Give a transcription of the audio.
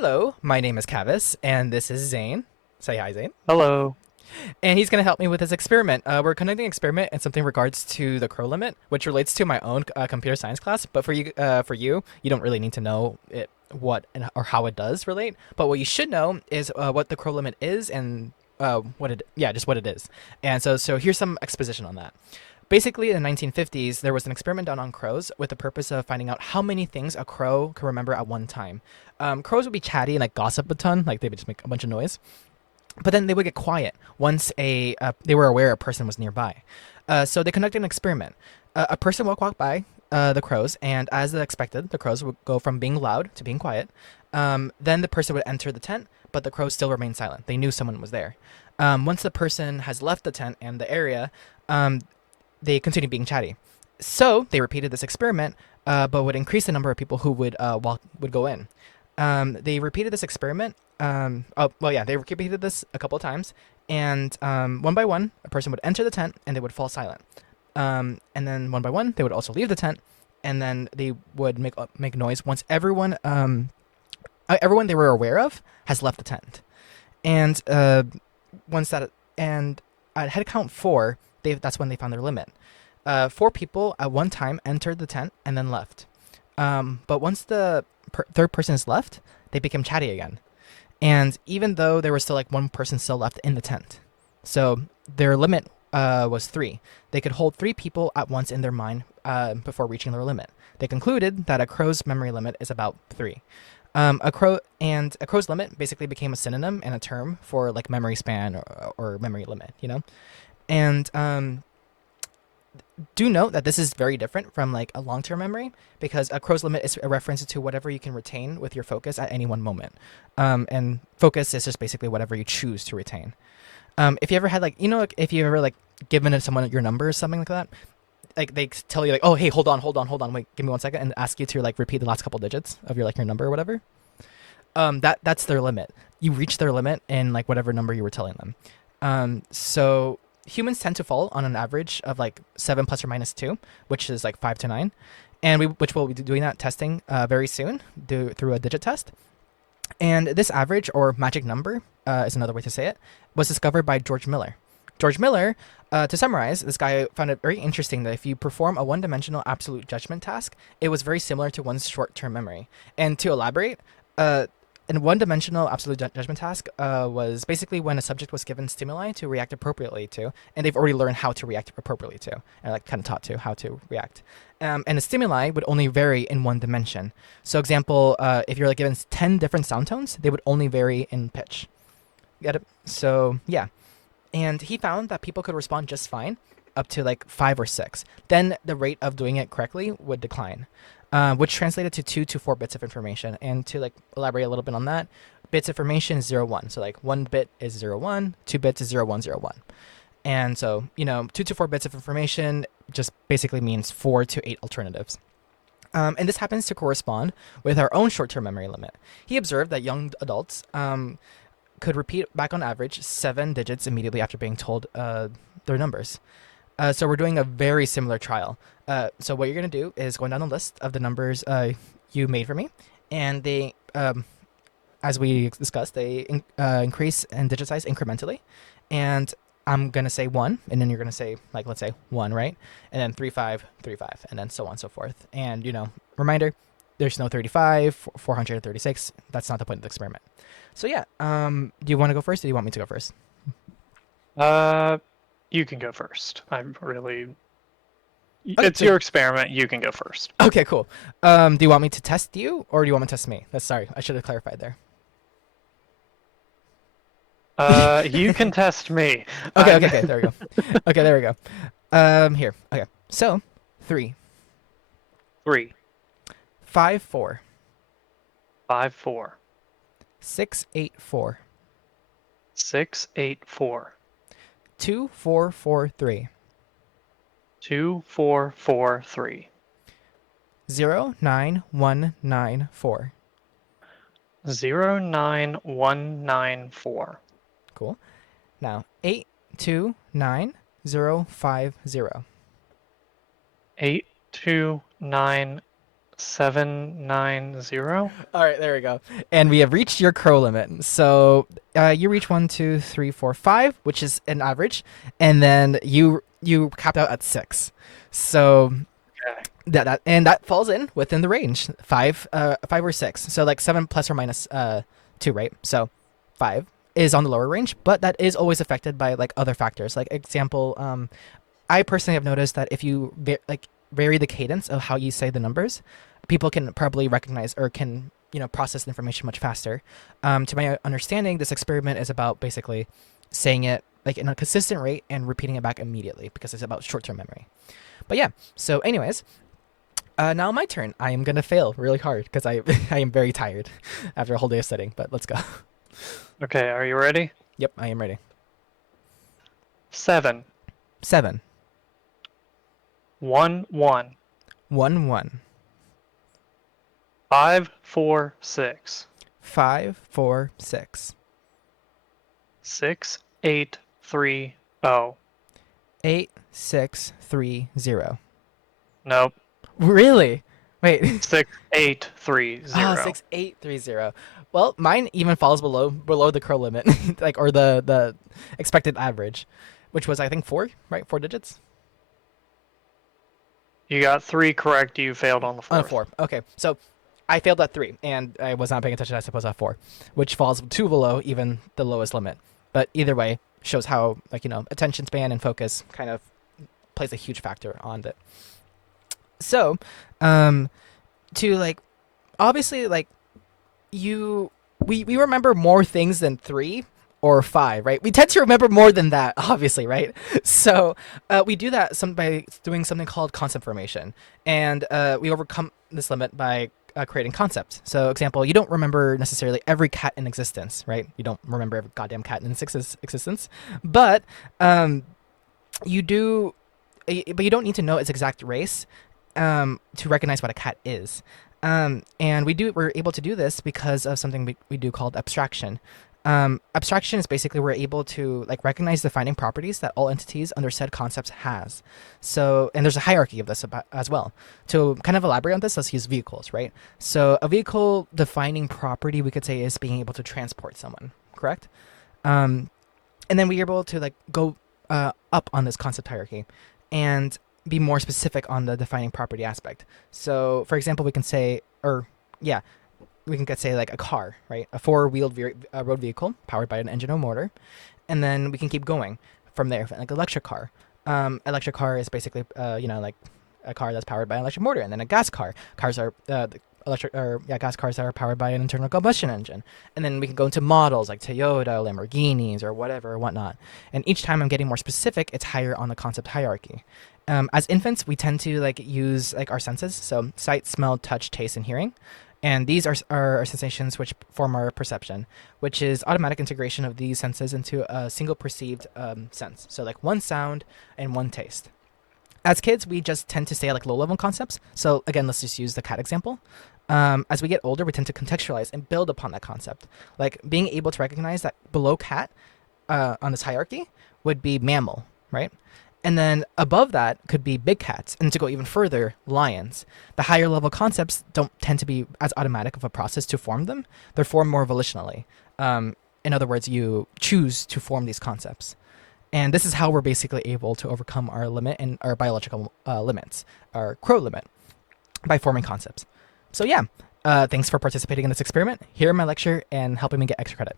Hello, my name is Kavis, and this is Zane. Say hi, Zane. Hello. And he's going to help me with this experiment. We're conducting an experiment in something regards to the crow limit, which relates to my own computer science class. But you don't really need to know it, what and or how it does relate. But what you should know is what the crow limit is and just what it is. And so here's some exposition on that. Basically, in the 1950s, there was an experiment done on crows with the purpose of finding out how many things a crow could remember at one time. Crows would be chatty and like gossip a ton, like they would just make a bunch of noise. But then they would get quiet once they were aware a person was nearby. So they conducted an experiment. A person would walk by the crows, and as expected, the crows would go from being loud to being quiet. Then the person would enter the tent, but the crows still remained silent. They knew someone was there. Once the person has left the tent and the area, they continued being chatty. So they repeated this experiment, but would increase the number of people who would go in. They repeated this experiment. They repeated this a couple of times, and one by one, a person would enter the tent and they would fall silent. And then one by one, they would also leave the tent, and then they would make noise once everyone they were aware of has left the tent. And once that and at head count four, that's when they found their limit. Four people at one time entered the tent and then left. But once the third person is left, they become chatty again. And even though there was still like one person still left in the tent, so their limit was three. They could hold three people at once in their mind before reaching their limit. They concluded that a crow's memory limit is about three. A crow's limit basically became a synonym and a term for like memory span or memory limit, you know. And do note that this is very different from like a long-term memory because a crow's limit is a reference to whatever you can retain with your focus at any one moment. And focus is just basically whatever you choose to retain. If you ever had like, like, if you ever like given someone your number or something like that, like they tell you like, oh, hey, hold on, wait, give me 1 second, and ask you to like repeat the last couple digits of your number or whatever. That's their limit. You reach their limit in like whatever number you were telling them. So humans tend to fall on an average of like 7 plus or minus 2, which is like 5 to 9. And which we'll be doing that testing very soon through a digit test. And this average or magic number is another way to say it, was discovered by George Miller. George Miller, to summarize, this guy found it very interesting that if you perform a one-dimensional absolute judgment task, it was very similar to one's short-term memory. And to elaborate, in one-dimensional absolute judgment task was basically when a subject was given stimuli to react appropriately to, and they've already learned how to react appropriately to, and like kind of taught to how to react. And the stimuli would only vary in one dimension. So, example, if you're like given 10 different sound tones, they would only vary in pitch. Get it? So yeah, and he found that people could respond just fine up to like 5 or 6. Then the rate of doing it correctly would decline, which translated to 2 to 4 bits of information. And to like elaborate a little bit on that, bits of information is 0, 1. So like 1 bit is 0, 1, 2 bits is 0, 1, 0, 1. And so 2 to 4 bits of information just basically means 4 to 8 alternatives. And this happens to correspond with our own short-term memory limit. He observed that young adults could repeat back on average 7 digits immediately after being told their numbers. So we're doing a very similar trial. So what you're going to do is going down the list of the numbers you made for me, and they, as we discussed, they increase and digitize incrementally. And I'm going to say 1, and then you're going to say, like, let's say 1, right? And then 3, 5, 3, 5, and then so on and so forth. And, reminder, there's no 35, 436. That's not the point of the experiment. So yeah, do you want to go first, or do you want me to go first? Uh, you can go first. Okay, It's your experiment. You can go first. okay, cool. Do you want me to test you, or do you want me to test me? Sorry, I should have clarified there. You can test me. Okay, there we go. Okay, there we go. Here. Okay, so 3, 3, 5, 4, 5, 4, 6, 8, 4, 6, 8, 4, 2, 4, 4, 3, 2, 4, 4, 3, 0, 9, 1, 9, 4. 0, 9, 1, 9, 4, Cool. Now 8, 2, 9, 0, 5, 0. 8, 2, 9, 790. All right, there we go. And we have reached your crow limit. So you reach 1, 2, 3, 4, 5, which is an average, and then you capped out at 6. So Okay. that falls in within the range, 5 or 6. So like 7 plus or minus 2, right? So 5 is on the lower range, but that is always affected by like other factors. Like example, I personally have noticed that if you vary the cadence of how you say the numbers, people can probably recognize or can process the information much faster. To my understanding, this experiment is about basically saying it like in a consistent rate and repeating it back immediately because it's about short-term memory. But yeah, so anyways, now my turn. I am gonna fail really hard because I I am very tired after a whole day of studying. But let's go. Okay, are you ready? Yep, I am ready. 7, 7, 1, 1, 1, 1, 5, 4, 6, 5, 4, 6, 6, 8, 3, 0. 8, 6, 3, 0. Nope. Really? Wait. 6, 8, 3, Oh, 0. 6, 8, 3, 0. Well, mine even falls below the crow limit, like or the expected average, which was I think 4, right? 4 digits. You got 3 correct. You failed on the On a fourth. 4. Okay, so I failed at 3, and I was not paying attention. I suppose at 4, which falls 2 below even the lowest limit. But either way, shows how attention span and focus kind of plays a huge factor on it. So, to like obviously like you we remember more things than 3 or 5, right? We tend to remember more than that, obviously, right? So we do that by doing something called concept formation, and we overcome this limit by creating concepts. So example, you don't remember necessarily every cat in existence, right? You don't remember every goddamn cat in existence, but you do but you don't need to know its exact race to recognize what a cat is. And we're able to do this because of something we do called abstraction. Abstraction is basically we're able to like recognize defining properties that all entities under said concepts has. So, and there's a hierarchy of this as well. To kind of elaborate on this, let's use vehicles, right? So a vehicle defining property we could say is being able to transport someone, correct? Um, and then we're able to like go up on this concept hierarchy and be more specific on the defining property aspect. So, for example, we can say, or yeah, we can say like a car, right? A four-wheeled road vehicle powered by an engine or motor, and then we can keep going from there. Like electric car. Electric car is basically, like a car that's powered by an electric motor, and then a gas car. Cars are gas cars that are powered by an internal combustion engine, and then we can go into models like Toyota, Lamborghinis, or whatever, or whatnot. And each time I'm getting more specific, it's higher on the concept hierarchy. As infants, we tend to like use like our senses, so sight, smell, touch, taste, and hearing. And these are our sensations which form our perception, which is automatic integration of these senses into a single perceived sense. So like one sound and one taste. As kids, we just tend to stay at like low-level concepts. So again, let's just use the cat example. As we get older, we tend to contextualize and build upon that concept. Like being able to recognize that below cat on this hierarchy would be mammal, right? And then above that could be big cats. And to go even further, lions. The higher level concepts don't tend to be as automatic of a process to form them. They're formed more volitionally. In other words, you choose to form these concepts. And this is how we're basically able to overcome our limit and our biological limits, our crow limit, by forming concepts. So yeah, thanks for participating in this experiment. Here in my lecture and helping me get extra credit.